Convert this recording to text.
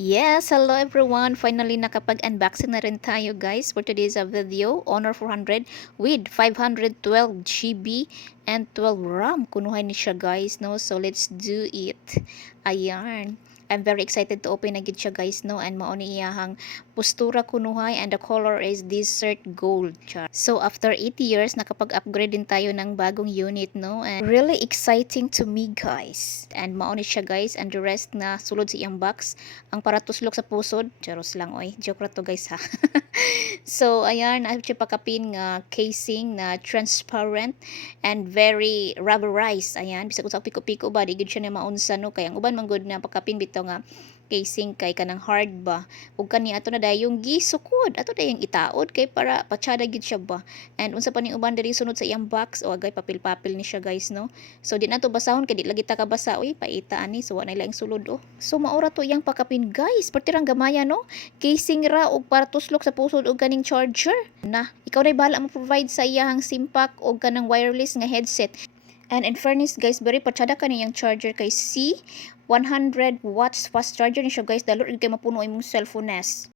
Yes, hello everyone. Finally nakapag-unboxing na rin tayo guys for today's video. Honor 400 with 512 GB and 12 RAM. Kunuhan ni siya guys, no? So let's do it. Ayan. I'm very excited to open na gid siya guys, no? And mao ni iyahang postura kunuhay and the color is desert gold. Char. So after 8 years nakapag-upgrade din tayo ng bagong unit, no? And really exciting to me guys. And mao ni siya guys, and the rest na sulod sa iyang box ang para tuslok sa pusod. Charos lang oy. Joke ra to guys ha. So ayan, ay siya pakapin nga casing na transparent and very rubberized. Ayan, bisag sa piko-piko ba di gid siya na maunsa no, kay ang uban man gud na pakapin bitaw nga casing kay kanang hard ba ug kani ato na dayong gisukod ato dayong itaod kay para patsada gid siya ba. And unsa pa ni uban diri sunod sa iyang box o agay papel-papel ni siya guys no. So di na to basahon kay di lagi ta kabasa oy paita ani so wa na laing sulod oh. So maura to iyang pakapin guys, partirang gamaya no. Casing ra og para tuslok sa pusod og kaning charger. Na, ikaw na bahala mo provide sa iyahang simpak og kanang wireless nga headset. And in fairness guys, very patsada kaniyang charger kay C 100 watts fast charger ni siya guys, dalot kay mapuno imong cellphone nes.